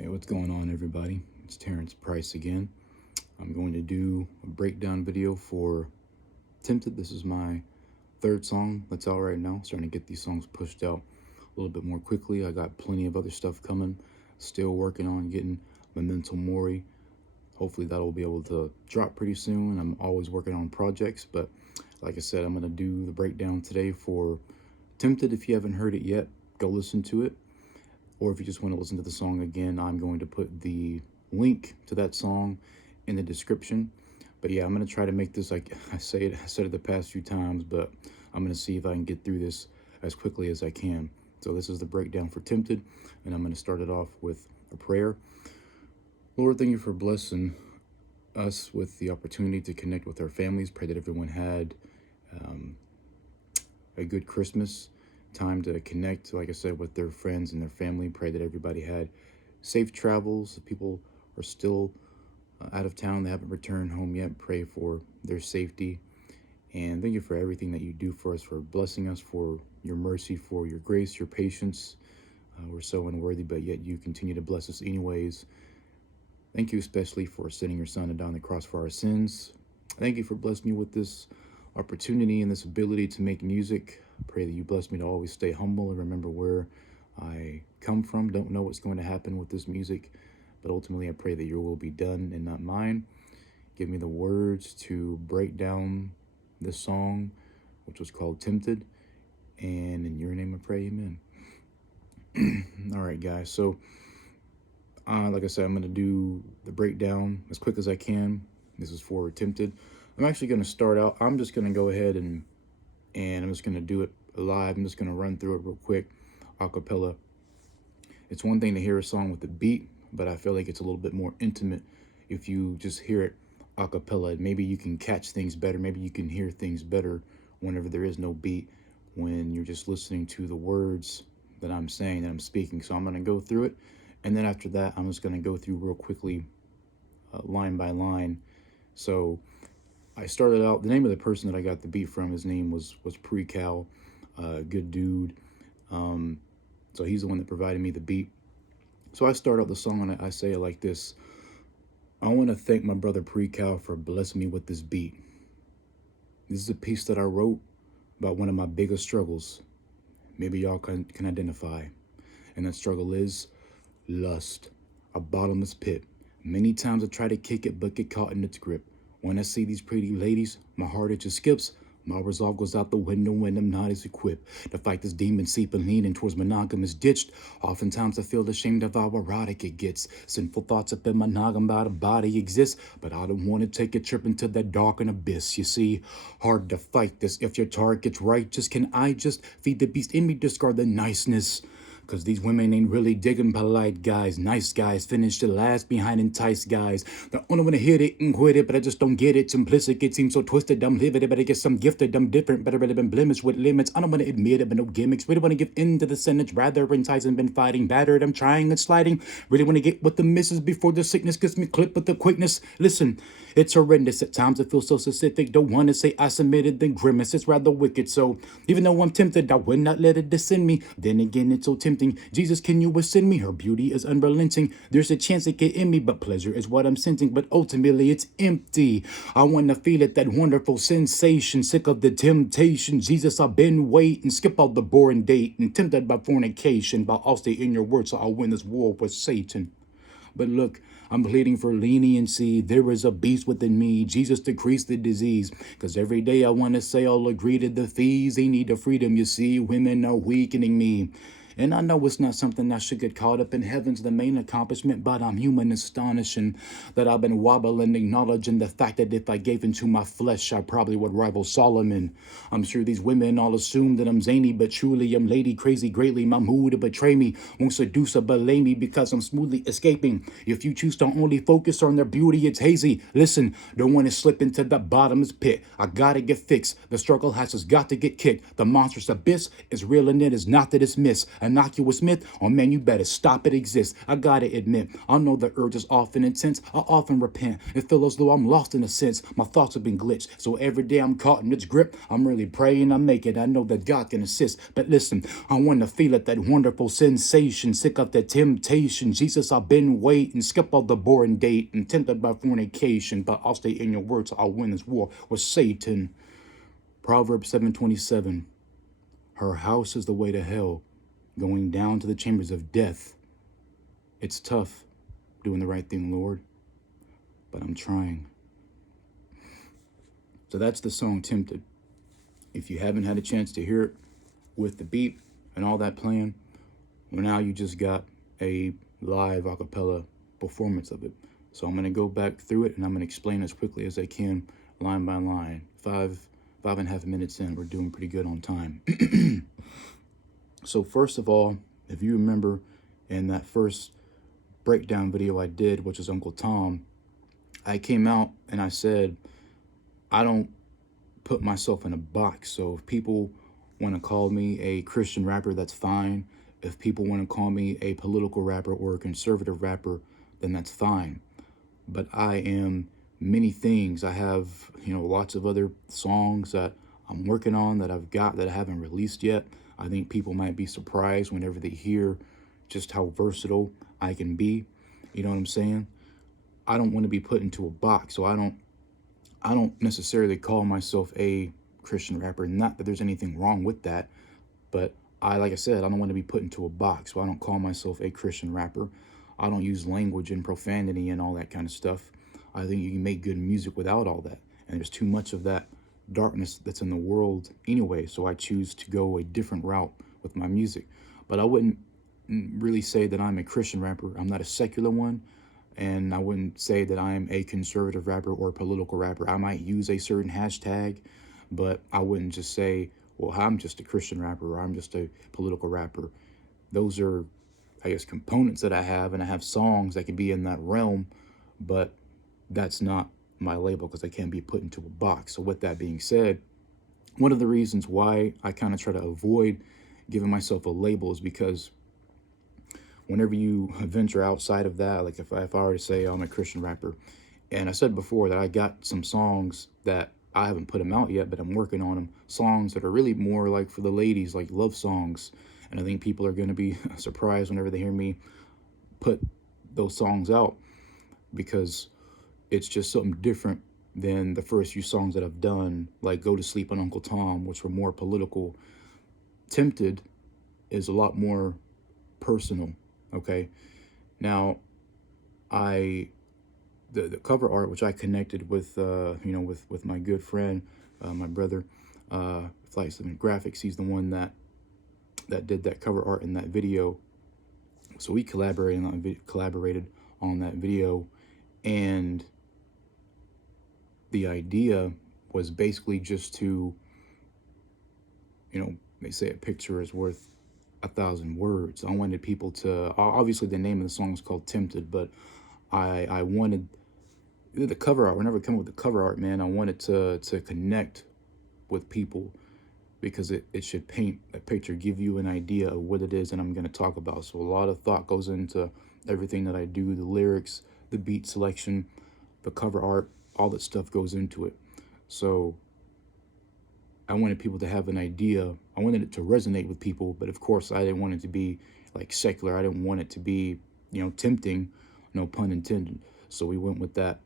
Hey, what's going on, everybody? It's Terrence Price again. I'm going to do a breakdown video for Tempted. This is my third song that's out right now. Starting to get these songs pushed out a little bit more quickly. I got plenty of other stuff coming. Still working on getting Memento Mori. Hopefully that'll be able to drop pretty soon. I'm always working on projects, but like I said, I'm going to do the breakdown today for Tempted. If you haven't heard it yet, go listen to it. Or if you just want to listen to the song again, I'm going to put the link to that song in the description. But yeah, I'm going to try to make this, like I said it the past few times, but I'm going to see if I can get through this as quickly as I can. So this is the breakdown for Tempted, and I'm going to start it off with a prayer. Lord, thank you for blessing us with the opportunity to connect with our families. Pray that everyone had a good Christmas, time to connect, like I said, with their friends and their family. Pray that everybody had safe travels. If people are still out of town, they haven't returned home yet, pray for their safety. And thank you for everything that you do for us, for blessing us, for your mercy, for your grace, your patience. We're so unworthy, but yet you continue to bless us anyways. Thank you especially for sending your son down the cross for our sins. Thank you for blessing me with this opportunity and this ability to make music. I pray that you bless me to always stay humble and remember where I come from. Don't know what's going to happen with this music, but ultimately I pray that your will be done and not mine. Give me the words to break down this song, which was called Tempted. And in your name I pray, amen. All right, guys. So, like I said, I'm going to do the breakdown as quick as I can. This is for Tempted. I'm actually going to start out. I'm just going to go ahead and I'm just going to do it live. I'm just going to run through it real quick, a cappella. It's one thing to hear a song with a beat, but I feel like it's a little bit more intimate if you just hear it a cappella. Maybe you can catch things better. Maybe you can hear things better whenever there is no beat, when you're just listening to the words that I'm saying, that I'm speaking. So I'm going to go through it. And then after that, I'm just going to go through real quickly, line by line. So I started out, the name of the person that I got the beat from, his name was Pre-Cal, good dude. So he's the one that provided me the beat. So I start out the song and I say it like this. I want to thank my brother Pre-Cal for blessing me with this beat. This is a piece that I wrote about one of my biggest struggles. Maybe y'all can identify. And that struggle is lust, a bottomless pit. Many times I try to kick it, but get caught in its grip. When I see these pretty ladies, my heart, it just skips. My resolve goes out the window when I'm not as equipped to fight this demon seeping, leaning towards monogamous ditched. Oftentimes I feel ashamed of how erotic it gets. Sinful thoughts up in my noggin about a body exists, but I don't want to take a trip into that dark and abyss. You see, hard to fight this if your target's righteous. Can I just feed the beast in me, discard the niceness? Cause these women ain't really digging polite guys. Nice guys finish the last behind enticed guys. They only wanna hit it and quit it, but I just don't get it. Simplistic, it seems so twisted. I'm living it, but I guess I'm gifted. I'm different, but I really been blemished with limits. I don't wanna admit it, but no gimmicks. Really wanna give in to the sentence, rather enticed. Been fighting, battered. I'm trying and sliding. Really wanna get with the misses before the sickness gets me clipped with the quickness. Listen, it's horrendous. At times it feels so specific. Don't wanna say I submitted, then grimace. It's rather wicked. So even though I'm tempted, I would not let it descend me. Then again, it's so tempting. Jesus, can you ascend me? Her beauty is unrelenting. There's a chance it get in me, but pleasure is what I'm sensing. But ultimately, it's empty. I want to feel it, that wonderful sensation. Sick of the temptation. Jesus, I've been waiting. Skip all the boring date and tempted by fornication. But I'll stay in your word, so I'll win this war with Satan. But look, I'm pleading for leniency. There is a beast within me. Jesus, decrease the disease. Cause every day I want to say I'll agree to the fees. They need the freedom, you see. Women are weakening me. And I know it's not something I should get caught up in. Heaven's the main accomplishment, but I'm human, astonishing that I've been wobbling, acknowledging the fact that if I gave into my flesh, I probably would rival Solomon. I'm sure these women all assume that I'm zany, but truly I'm lady crazy greatly. My mood to betray me won't seduce or belay me because I'm smoothly escaping. If you choose to only focus on their beauty, it's hazy. Listen, don't want to slip into the bottomless pit. I gotta get fixed. The struggle has just got to get kicked. The monstrous abyss is real and it is not to dismiss. innocuous myth? Oh man, you better stop it exists. I gotta admit, I know the urge is often intense. I often repent. It feels as though I'm lost in a sense. My thoughts have been glitched. So every day I'm caught in its grip. I'm really praying I make it. I know that God can assist. But listen, I want to feel it, that wonderful sensation. Sick of that temptation. Jesus, I've been waiting. Skip all the boring date and tempted by fornication. But I'll stay in your words. I'll win this war with Satan. Proverbs 7:27. Her house is the way to hell, going down to the chambers of death. It's tough doing the right thing, Lord, but I'm trying. So that's the song Tempted. If you haven't had a chance to hear it with the beat and all that playing, well, now you just got a live a cappella performance of it. So I'm going to go back through it and I'm going to explain as quickly as I can, line by line. 5.5 minutes in, we're doing pretty good on time. So first of all, if you remember in that first breakdown video I did, which is Uncle Tom, I came out and I said, I don't put myself in a box. So if people want to call me a Christian rapper, that's fine. If people want to call me a political rapper or a conservative rapper, then that's fine. But I am many things. I have, lots of other songs that I'm working on that I've got that I haven't released yet. I think people might be surprised whenever they hear just how versatile I can be. You know what I'm saying? I don't want to be put into a box. So I don't necessarily call myself a Christian rapper. Not that there's anything wrong with that, but like I said, I don't want to be put into a box. So I don't call myself a Christian rapper. I don't use language and profanity and all that kind of stuff. I think you can make good music without all that. And there's too much of that darkness that's in the world anyway. So I choose to go a different route with my music. But I wouldn't really say that I'm a Christian rapper. I'm not a secular one. And I wouldn't say that I'm a conservative rapper or a political rapper. I might use a certain hashtag, but I wouldn't just say, well, I'm just a Christian rapper or I'm just a political rapper. Those are, I guess, components that I have, and I have songs that could be in that realm, but that's not my label because I can't be put into a box. So with that being said, one of the reasons why I kind of try to avoid giving myself a label is because whenever you venture outside of that, like if I were to say I'm a Christian rapper, and I said before that I got some songs that I haven't put them out yet, but I'm working on them, songs that are really more like for the ladies, like love songs. And I think people are going to be surprised whenever they hear me put those songs out, because it's just something different than the first few songs that I've done, like Go to Sleep on Uncle Tom, which were more political. Tempted is a lot more personal. Okay. Now, the cover art, which I connected with, with my good friend, my brother, Flight 7 Graphics. He's the one that did that cover art in that video. So we collaborated on that video, and the idea was basically just to, they say a picture is worth 1,000 words. I wanted people to, obviously the name of the song is called Tempted, but I wanted the cover art, whenever I come up with the cover art, man, I wanted to connect with people, because it should paint a picture, give you an idea of what it is that I'm going to talk about. So a lot of thought goes into everything that I do, the lyrics, the beat selection, the cover art, all that stuff goes into it. So I wanted people to have an idea. I wanted it to resonate with people, but of course I didn't want it to be like secular. I didn't want it to be, tempting, no pun intended. So we went with that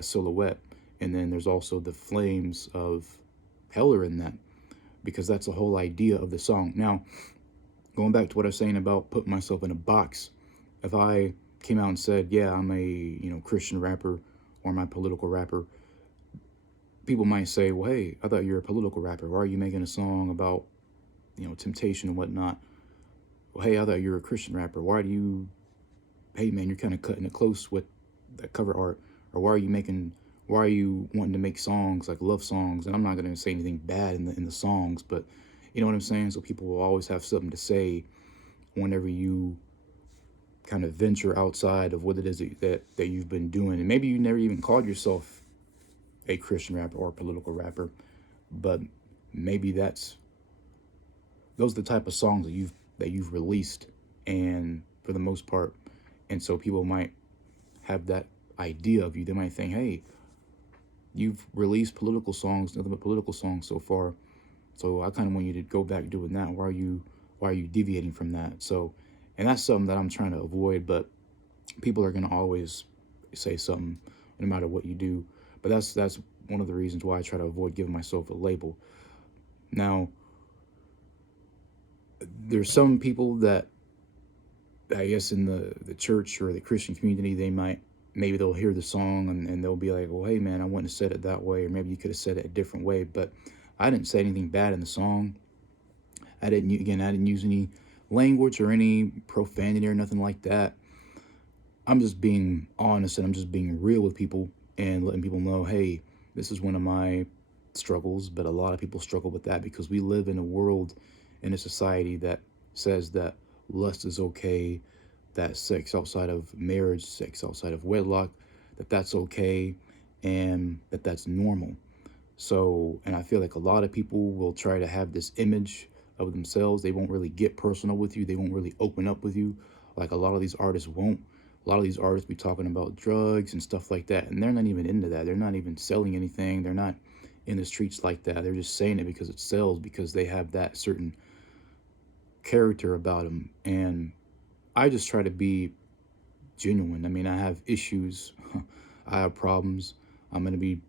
silhouette. And then there's also the flames of Heller in that, because that's the whole idea of the song. Now, going back to what I was saying about putting myself in a box, if I came out and said, yeah, I'm a, Christian rapper or I'm a political rapper, people might say, well, hey, I thought you were a political rapper. Why are you making a song about, temptation and whatnot? Well, hey, I thought you were a Christian rapper. Hey, man, you're kind of cutting it close with that cover art. Or why are you wanting to make songs like love songs? And I'm not going to say anything bad in the songs, but you know what I'm saying? So people will always have something to say whenever you kind of venture outside of what it is that you've been doing. And maybe you never even called yourself a Christian rapper or a political rapper, but maybe those are the type of songs that you've that you've released, and for the most part. And so people might have that idea of you. They might think, hey, you've released political songs, nothing but political songs so far. So I kind of want you to go back doing that. Why are you deviating from that? So, and that's something that I'm trying to avoid. But people are gonna always say something, no matter what you do. But that's one of the reasons why I try to avoid giving myself a label. Now, there's some people that I guess in the church or the Christian community, maybe they'll hear the song and they'll be like, well, hey man, I wouldn't have said it that way, or maybe you could have said it a different way. But I didn't say anything bad in the song. I didn't use any language or any profanity or nothing like that. I'm just being honest and I'm just being real with people and letting people know, hey, this is one of my struggles, but a lot of people struggle with that because we live in a world, in a society that says that lust is okay, that sex outside of marriage, sex outside of wedlock, that's okay, and that's normal. So, and I feel like a lot of people will try to have this image of themselves. They won't really get personal with you. They won't really open up with you. Like a lot of these artists won't. A lot of these artists be talking about drugs and stuff like that, and they're not even into that. They're not even selling anything. They're not in the streets like that. They're just saying it because it sells, because they have that certain character about them. And I just try to be genuine. I mean, I have issues. I have problems. I'm going to be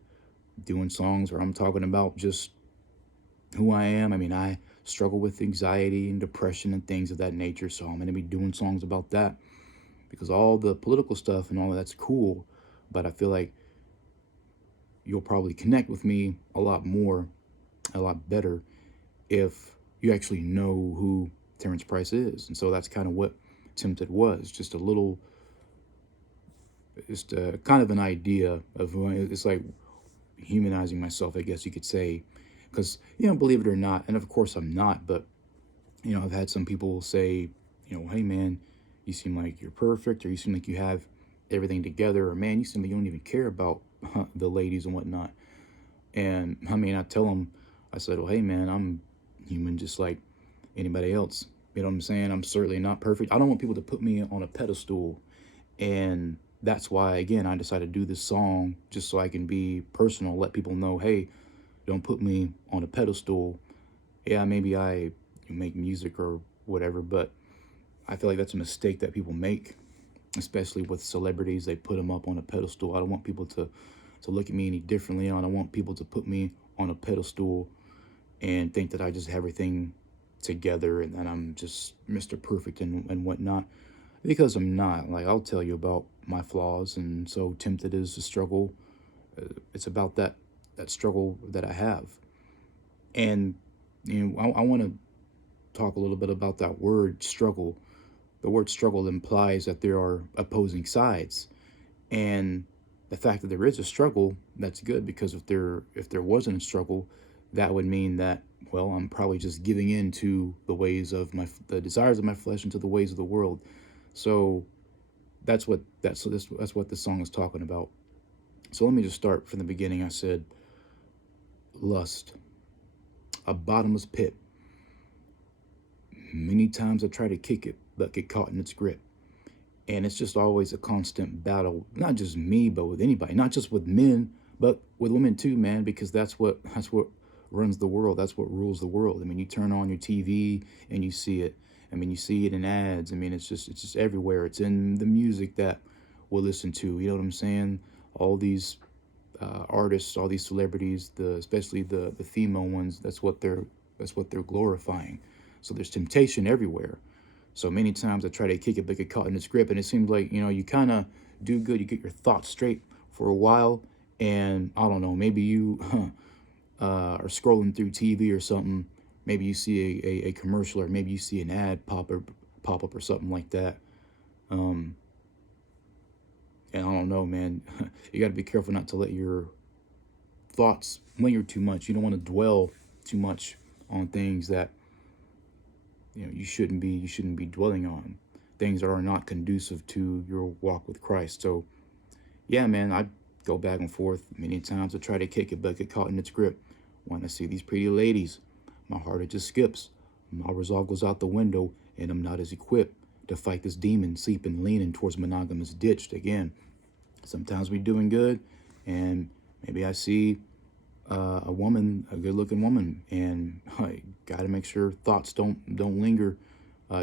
doing songs where I'm talking about just who I am. I mean, I struggle with anxiety and depression and things of that nature. So I'm going to be doing songs about that, because all the political stuff and all of that's cool. But I feel like you'll probably connect with me a lot more, a lot better, if you actually know who Terrence Price is. And so that's kind of what Tempted was, just a little, just a, kind of an idea of who it's like humanizing myself, I guess you could say, because, believe it or not, and of course I'm not, but, I've had some people say, hey man, you seem like you're perfect, or you seem like you have everything together, or man, you seem like you don't even care about the ladies and whatnot. And I mean, I tell them, I said, well, hey man, I'm human just like anybody else. You know what I'm saying? I'm certainly not perfect. I don't want people to put me on a pedestal. And that's why, again, I decided to do this song just so I can be personal, let people know, hey, don't put me on a pedestal. Yeah, maybe I make music or whatever, but I feel like that's a mistake that people make, especially with celebrities. They put them up on a pedestal. I don't want people to look at me any differently. I don't want people to put me on a pedestal and think that I just have everything together and that I'm just Mr. Perfect and whatnot, because I'm not. Like, I'll tell you about my flaws, and so Tempted is a struggle. It's about that struggle that I have. And I want to talk a little bit about that word struggle. The word struggle implies that there are opposing sides, and the fact that there is a struggle, that's good, because if there wasn't a struggle, that would mean that, well, I'm probably just giving in to the ways of the desires of my flesh and to the ways of the world. So that's what this song is talking about. So let me just start from the beginning. I said, lust, a bottomless pit. Many times I try to kick it, but get caught in its grip. And it's just always a constant battle, not just me, but with anybody, not just with men, but with women too, man, because that's what runs the world. That's what rules the world. I mean, you turn on your TV and you see it. I mean, you see it in ads. I mean, it's just everywhere. It's in the music that we'll listen to. You know what I'm saying? All these artists, all these celebrities, especially the female ones. That's what they're glorifying. So there's temptation everywhere. So many times I try to kick it, but get caught in the script, and it seems like you kind of do good. You get your thoughts straight for a while, and I don't know, maybe you are scrolling through TV or something. Maybe you see a commercial, or maybe you see an ad pop up or something like that. Um, and I don't know, man. You got to be careful not to let your thoughts linger too much. You don't want to dwell too much on things that you shouldn't be dwelling on, things that are not conducive to your walk with Christ. So yeah, man, I go back and forth many times. I try to kick it, but get caught in its grip. When I see these pretty ladies, my heart, it just skips. My resolve goes out the window, and I'm not as equipped to fight this demon sleeping, leaning towards monogamous ditched. Again, sometimes we're doing good, and maybe I see a woman, a good-looking woman, and I got to make sure thoughts don't linger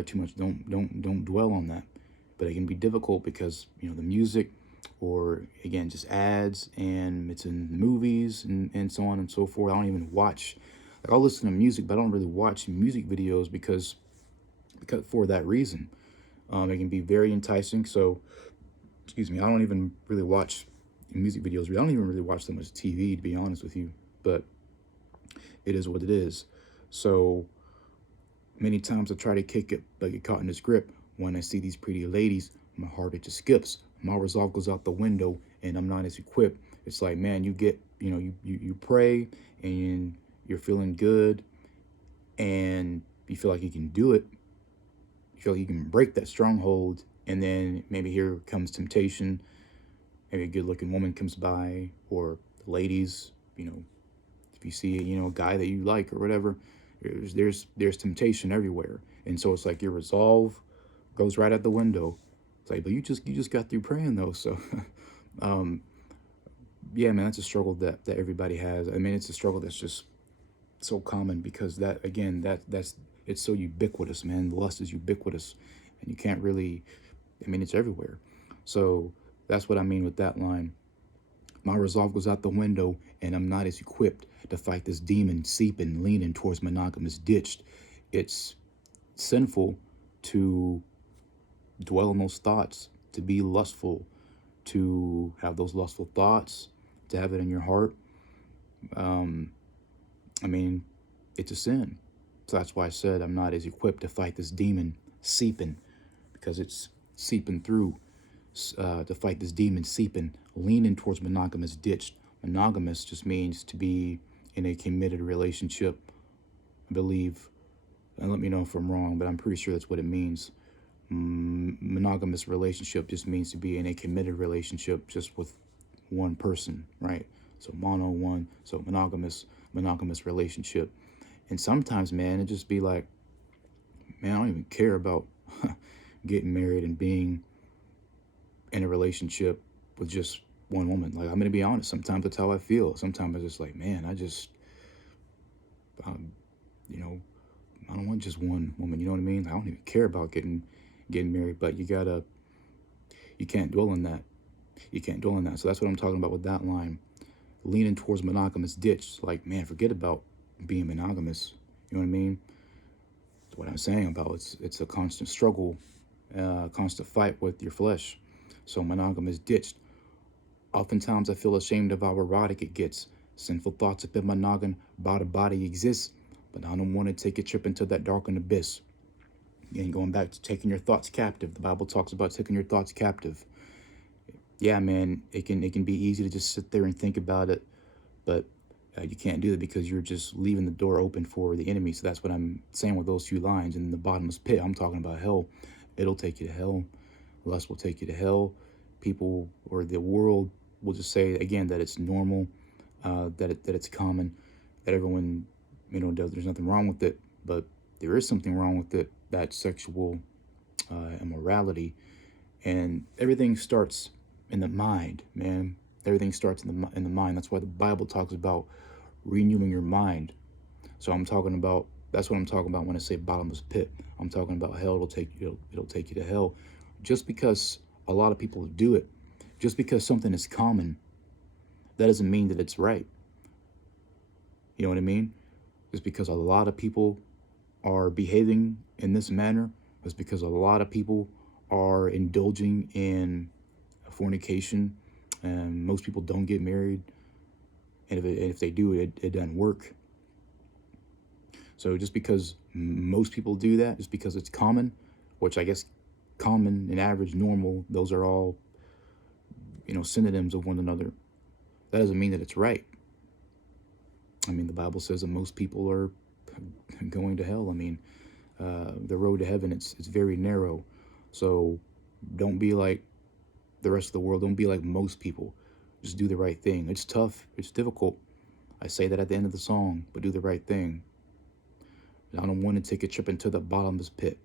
too much. Don't dwell on that. But it can be difficult because the music, or again just ads, and it's in movies and so on and so forth. I don't even watch. Like, I'll listen to music, but I don't really watch music videos because for that reason. It can be very enticing. So, excuse me, I don't even really watch music videos. I don't even really watch that much TV, to be honest with you. But it is what it is. So many times I try to kick it, but get caught in this grip. When I see these pretty ladies, my heart, it just skips. My resolve goes out the window, and I'm not as equipped. It's like, man, you pray, and you're feeling good, and you feel like you can do it. You feel like you can break that stronghold, and then maybe here comes temptation. Maybe a good-looking woman comes by, or ladies, if you see a guy that you like or whatever, there's temptation everywhere, and so it's like your resolve goes right out the window. It's like, but you just got through praying though, so yeah, man, that's a struggle that everybody has. I mean, it's a struggle that's just so common because that again that's it's so ubiquitous, man. Lust is ubiquitous, and you can't really. I mean, it's everywhere. So that's what I mean with that line. My resolve goes out the window, and I'm not as equipped to fight this demon seeping, leaning towards monogamous ditched. It's sinful to dwell on those thoughts, to be lustful, to have those lustful thoughts, to have it in your heart. I mean, it's a sin. So that's why I said I'm not as equipped to fight this demon seeping, because it's seeping through, to fight this demon seeping, leaning towards monogamous ditched. Monogamous just means to be in a committed relationship, I believe. And let me know if I'm wrong, but I'm pretty sure that's what it means. Monogamous relationship just means to be in a committed relationship just with one person, right? So one, so monogamous relationship. And sometimes, man, it just be like, man, I don't even care about getting married and being in a relationship with just one woman. Like, I'm going to be honest, sometimes that's how I feel. Sometimes it's just like, man, you know, I don't want just one woman, you know what I mean? I don't even care about getting married, but you can't dwell on that. You can't dwell on that. So that's what I'm talking about with that line. Leaning towards monogamous ditch. Like, man, forget about being monogamous. You know what I mean? That's what I'm saying about it's a constant struggle, constant fight with your flesh. So monogamous ditched. Oftentimes I feel ashamed of how erotic it gets. Sinful thoughts up in my noggin, body exists, but I don't want to take a trip into that darkened abyss. Again, going back to taking your thoughts captive. The Bible talks about taking your thoughts captive. Yeah, man, it can be easy to just sit there and think about it, but you can't do that because you're just leaving the door open for the enemy. So that's what I'm saying with those two lines. In the bottomless pit, I'm talking about hell. It'll take you to hell. Lust will take you to hell. People or the world will just say again that it's normal, that it's common, that everyone does. There's nothing wrong with it, but there is something wrong with it. That sexual immorality, and everything starts in the mind, man. Everything starts in the mind. That's why the Bible talks about renewing your mind. So that's what I'm talking about when I say bottomless pit. I'm talking about hell. It'll take you to hell. Just because a lot of people do it, just because something is common, that doesn't mean that it's right. You know what I mean? Just because a lot of people are behaving in this manner, is because a lot of people are indulging in fornication, and most people don't get married, and if they do, it doesn't work. So just because most people do that, just because it's common, which I guess common and average, normal, those are all synonyms of one another, that doesn't mean that it's right. I mean, the Bible says that most people are going to hell. I mean, the road to heaven, it's very narrow. So don't be like the rest of the world. Don't be like most people. Just do the right thing. It's tough. It's difficult. I say that at the end of the song, but do the right thing. I don't want to take a trip into the bottomless pit.